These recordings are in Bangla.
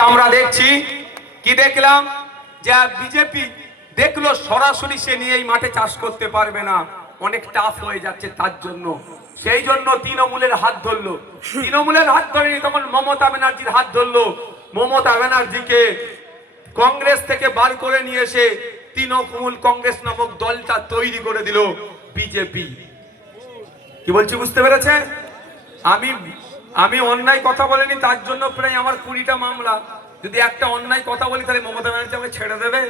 মাঠে আমরা দেখছি কি দেখলাম যে বিজেপি দেখলো সরাসরি সে নিয়ে এই মাঠে চাষ করতে পারবে না, অনেক টাফ হয়ে যাচ্ছে, তার জন্য সেই জন্য তৃণমূলের হাত ধরলো। তৃণমূলের হাত ধরেনি, তখন মমতা ব্যানার্জির হাত ধরলো। মমতা ব্যানার্জিকে কংগ্রেস থেকে বার করে নিয়ে এসে তৃণমূল কংগ্রেস নামক দলটা তৈরি করে দিল বিজেপি। কি বলছি বুঝতে পেরেছেন? আমি অন্যায় কথা বলিনি, তার জন্য প্রায় আমার 20টা মামলা। যদি একটা অন্যায় কথা বলি তাহলে মমতা ব্যানার্জি আমাকে ছেড়ে দেবে?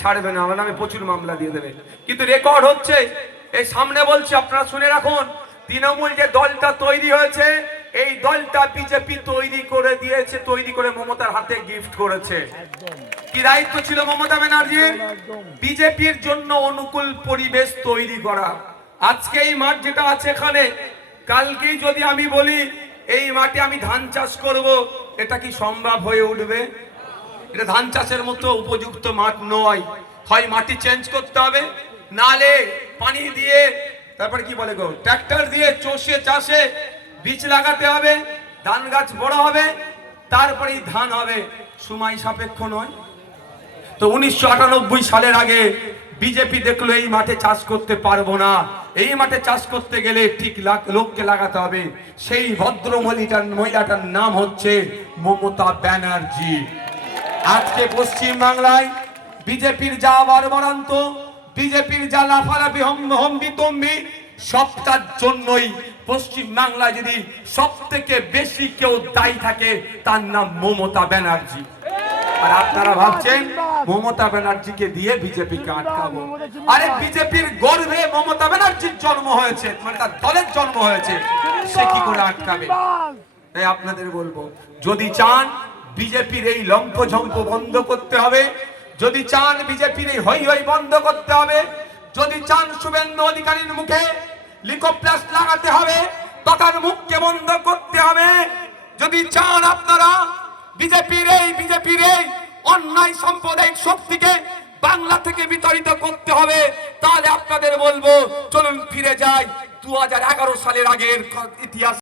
ছাড়বে না, আমার নামে প্রচুর মামলা দিয়ে দেবে। কিন্তু রেকর্ড হচ্ছে, এই সামনে বলছি, আপনারা শুনে রাখুন। তৃণমূল যে দলটা তৈরি হয়েছে, এই দলটা বিজেপি তৈরি করে দিয়েছে, তৈরি করে মমতার হাতে গিফট করেছে। কি দায়িত্ব ছিল মমতা ব্যানার্জির? বিজেপির জন্য অনুকূল পরিবেশ তৈরি করা। আজকে এই মাঠ যেটা আছে এখানে, কালকেই যদি আমি বলি এই মাঠে আমি ধান চাষ করব, এটা কি সম্ভব হয়ে উঠবে? এটা ধান চাষের মতো উপযুক্ত মাঠ নয়। হয় মাটি চেঞ্জ করতে হবে, নালে পানি দিয়ে, তারপর কি বলে গো, ট্রাক্টর দিয়ে চষে চাষে বীজ লাগাতে হবে, ধান গাছ বড় হবে, তারপরেই ধান হবে। সময় সাপেক্ষ নয় তো। 1998 সালের আগে বিজেপি দেখলো এই মাঠে চাষ করতে পারবো না, এই মাঠে চাষ করতে গেলে ঠিক লোককে লাগাতে হবে। সেই ভদ্র মহিলাটার নাম হচ্ছে মমতা ব্যানার্জি। আজকে পশ্চিম বাংলায় বিজেপির যা বর্বরান্ত, বিজেপির যা লাফালাফি হম্বিতম্বি, সবটার জন্যই পশ্চিম বাংলায় যদি সব থেকে বেশি কেউ দায়ী থাকে, তার নাম মমতা ব্যানার্জি। আর আপনারা ভাবছেন মমতা ব্যানার্জিকে দিয়ে বিজেপিকে আটকাবো। আরে বিজেপির গর্ভে মমতা ব্যানার্জির জন্ম হয়েছে, মানে তার দলের জন্ম হয়েছে, সে কি করে আটকাবে? তাই আপনাদের বলবো, যদি চান বিজেপির এই লম্ফঝম্প বন্ধ করতে হবে, যদি চান বিজেপির এই হই হই বন্ধ করতে হবে, যদি চান শুভেন্দু অধিকারীর মুখে লিকোপ্লাস লাগাতে হবে, তথার মুখকে বন্ধ করতে হবে, যদি চান আপনারা বিজেপির এই অন্যায় সাম্প্রদায়িক শক্তিকে বাংলা থেকে বিতাড়িত করতে হবে, তাহলে আপনাদের বলবো চলুন ফিরে যাই 2011 সালের আগের ইতিহাস।